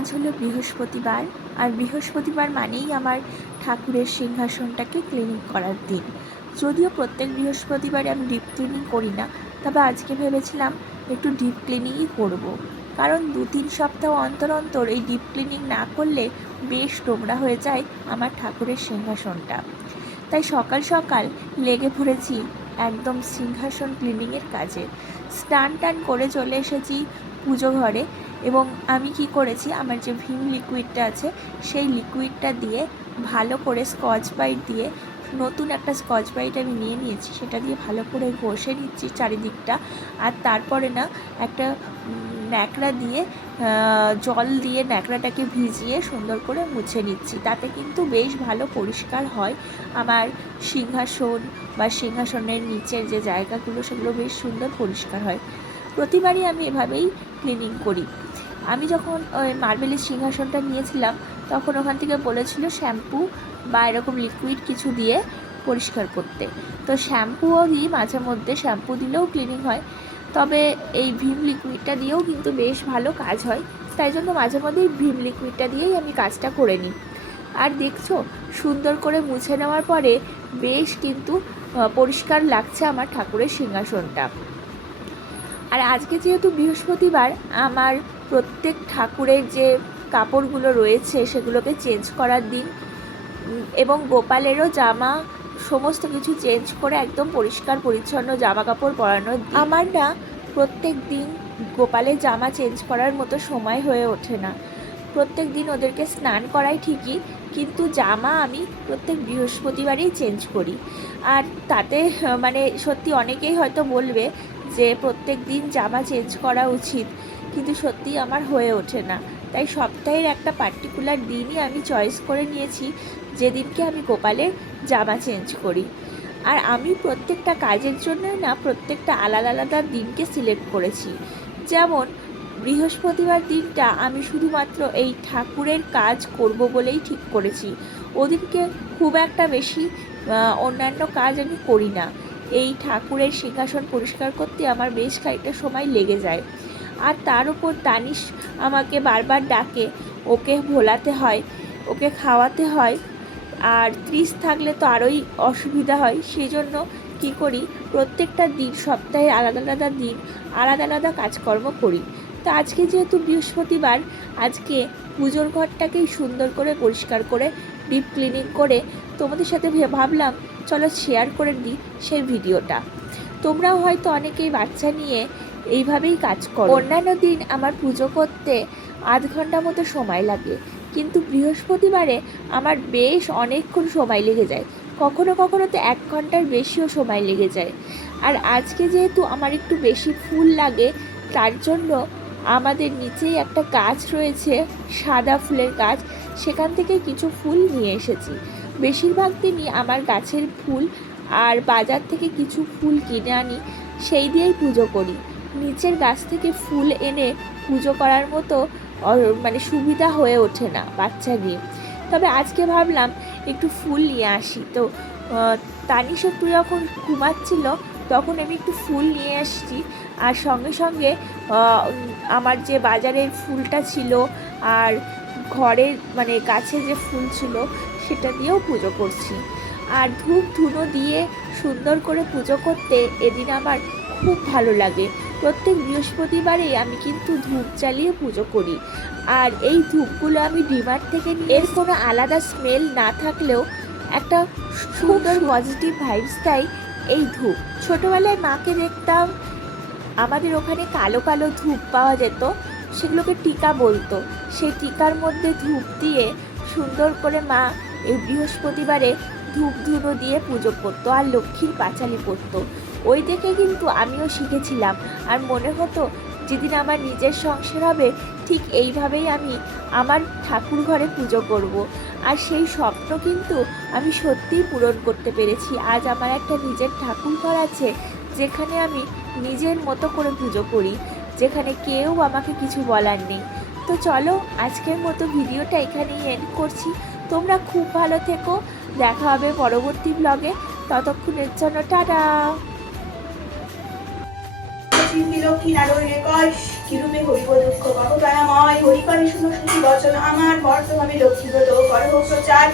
আজ হলো বৃহস্পতিবার, আর বৃহস্পতিবার মানেই আমার ঠাকুরের সিংহাসনটাকে ক্লিনিং করার দিন। যদিও প্রত্যেক বৃহস্পতিবারে আমি ডিপ ক্লিনিং করি না, তবে আজকে ভেবেছিলাম একটু ডিপ ক্লিনিংই করব। কারণ 2-3 সপ্তাহ অন্তর অন্তর এই ডিপ ক্লিনিং না করলে বেশ নোংরা হয়ে যায় আমার ঠাকুরের সিংহাসনটা। তাই সকাল সকাল লেগে পড়েছি একদম সিংহাসন ক্লিনিংয়ের কাজে। স্নান টান করে চলে এসেছি পুজো ঘরে, এবং আমি কি করেছি, আমার যে ভিম লিকুইডটা আছে সেই লিকুইডটা দিয়ে ভালো করে স্কচ ব্রাইট দিয়ে, নতুন একটা স্কচ ব্রাইট আমি নিয়ে নিয়েছি, সেটা দিয়ে ভালো করে ঘষে নিচ্ছি চারিদিকটা। আর তারপরে না একটা ন্যাকড়া দিয়ে জল দিয়ে ন্যাকড়াটাকে ভিজিয়ে সুন্দর করে মুছে নিচ্ছি। তাতে কিন্তু বেশ ভালো পরিষ্কার হয় আমার সিংহাসন বা সিংহাসনের নিচের যে জায়গাগুলো, সেগুলো বেশ সুন্দর পরিষ্কার হয়। প্রতিবারই আমি এভাবেই ক্লিনিং করি। আমি যখন ওই মার্বেলের সিংহাসনটা নিয়েছিলাম, তখন ওখান থেকে বলেছিল শ্যাম্পু বা এরকম লিকুইড কিছু দিয়ে পরিষ্কার করতে। তো শ্যাম্পুও দিই মাঝে মধ্যে, শ্যাম্পু দিলেও ক্লিনিং হয়, তবে এই ভিম লিকুইডটা দিয়েও কিন্তু বেশ ভালো কাজ হয়। তাই জন্য মাঝে মধ্যেই ভিম লিকুইডটা দিয়েই আমি কাজটা করে নিই। আর দেখছো, সুন্দর করে মুছে নেওয়ার পরে বেশ কিন্তু পরিষ্কার লাগছে আমার ঠাকুরের সিংহাসনটা। আর আজকে যেহেতু বৃহস্পতিবার, আমার প্রত্যেক ঠাকুরের যে কাপড়গুলো রয়েছে সেগুলোকে চেঞ্জ করার দিন, এবং গোপালেরও জামা সমস্ত কিছু চেঞ্জ করে একদম পরিষ্কার পরিচ্ছন্ন জামা কাপড় পরানোর দিন। আমার না প্রত্যেক দিন গোপালের জামা চেঞ্জ করার মতো সময় হয়ে ওঠে না। প্রত্যেক দিন ওদেরকে স্নান করাই ঠিকই, কিন্তু জামা আমি প্রত্যেক বৃহস্পতিবারেই চেঞ্জ করি। আর তাতে মানে সত্যি অনেকেই হয়তো বলবে যে প্রত্যেক দিন জামা চেঞ্জ করা উচিত, কিন্তু সত্যি আমার হয়ে ওঠে না। তাই সপ্তাহের একটা পার্টিকুলার দিনই আমি চয়েস করে নিয়েছি, যেদিনকে আমি গোপালের জামা চেঞ্জ করি। আর আমি প্রত্যেকটা কাজের জন্যই না প্রত্যেকটা আলাদা আলাদা দিনকে সিলেক্ট করেছি। যেমন বৃহস্পতিবার দিনটা আমি শুধুমাত্র এই ঠাকুরের কাজ করব বলেই ঠিক করেছি। ওদিনকে খুব একটা বেশি অন্যান্য কাজ আমি করি না। এই ঠাকুরের সিংহাসন পরিষ্কার করতে আমার বেশ খানিকটা সময় লেগে যায়। আর তার উপর তানিশ আমাকে বারবার ডাকে, ওকে ভোলাতে হয়, ওকে খাওয়াতে হয়, আর ত্রিশ থাকলে তো আরোই অসুবিধা হয়। সেই জন্য কী করি, প্রত্যেকটা দিন, সপ্তাহে আলাদা আলাদা দিন আলাদা আলাদা কাজকর্ম করি। তো আজকে যেহেতু বৃহস্পতিবার, আজকে পুজোর ঘরটাকেই সুন্দর করে পরিষ্কার করে ডিপ ক্লিনিং করে তোমাদের সাথে ভাবলাম চলো শেয়ার করে দিই সেই ভিডিওটা। তোমরাও হয়তো অনেকেই বাচ্চা নিয়ে এইভাবেই কাজ করো। অন্যান্য দিন আমার পুজো করতে আধ ঘন্টা মতো সময় লাগে, কিন্তু বৃহস্পতিবারে আমার বেশ অনেকক্ষণ সময় লেগে যায়, কখনো কখনো তো 1 ঘন্টার বেশিও সময় লেগে যায়। আর আজকে যেহেতু আমার একটু বেশি ফুল লাগে, তার জন্য আমাদের নিচেই একটা গাছ রয়েছে, সাদা ফুলের গাছ, সেখান থেকে কিছু ফুল নিয়ে এসেছি। বেশিরভাগ দিনই আমার গাছের ফুল আর বাজার থেকে কিছু ফুল কিনে আনি, সেই দিয়েই পুজো করি। নিচের গাছ থেকে ফুল এনে পুজো করার মতো মানে সুবিধা হয়ে ওঠে না বাচ্চা নিয়ে। তবে আজকে ভাবলাম একটু ফুল নিয়ে আসি। তো তানিশ একটু যখন ঘুমাচ্ছিল, তখন আমি একটু ফুল নিয়ে আসছি, আর সঙ্গে সঙ্গে আমার যে বাজারের ফুলটা ছিল আর ঘরের মানে গাছে যে ফুল ছিল সেটা দিয়েও পুজো করছি। আর ধূপ ধুনো দিয়ে সুন্দর করে পুজো করতে এদিন আমার খুব ভালো লাগে। প্রত্যেক বৃহস্পতিবারেই আমি কিন্তু ধূপ জ্বালিয়ে পুজো করি। আর এই ধূপগুলো আমি ডিমার্ট থেকে নিয়ে, এর কোনো আলাদা স্মেল না থাকলেও একটা সুন্দর পজিটিভ ভাইবস দেয় এই ধূপ। ছোটোবেলায় মাকে দেখতাম, আমাদের ওখানে কালো কালো ধূপ পাওয়া যেত, সেগুলোকে টিকা বলতো। সেই টিকার মধ্যে ধূপ দিয়ে সুন্দর করে মা এই বৃহস্পতিবারে ধূপ ধুনো দিয়ে পুজো করতো আর লক্ষ্মীর পাঁচালি পড়তো। ওই দেখে কিন্তু আমিও শিখেছিলাম, আর মনে হতো যেদিন আমার নিজের সংসার হবে ঠিক এইভাবেই আমি আমার ঠাকুর ঘরে পুজো করব। আর সেই স্বপ্ন কিন্তু আমি সত্যিই পূরণ করতে পেরেছি। আজ আমার একটা নিজের ঠাকুর ঘর আছে, যেখানে আমি নিজের মতো করে পুজো করি, যেখানে কেউ আমাকে কিছু বলার নেই। তো চলো, আজকের মতো ভিডিওটা এখানেই এন্ড করছি। তোমরা খুব ভালো থেকো, দেখা হবে পরবর্তী ব্লগে। ততক্ষণের জন্য টাটা। কিরূপে হরিব দুঃখ পাব দয়াময়, হরিকরে শুনো শুনি বচন আমার, বর্তভাবে লক্ষ্মীব্রত করহ প্রচার।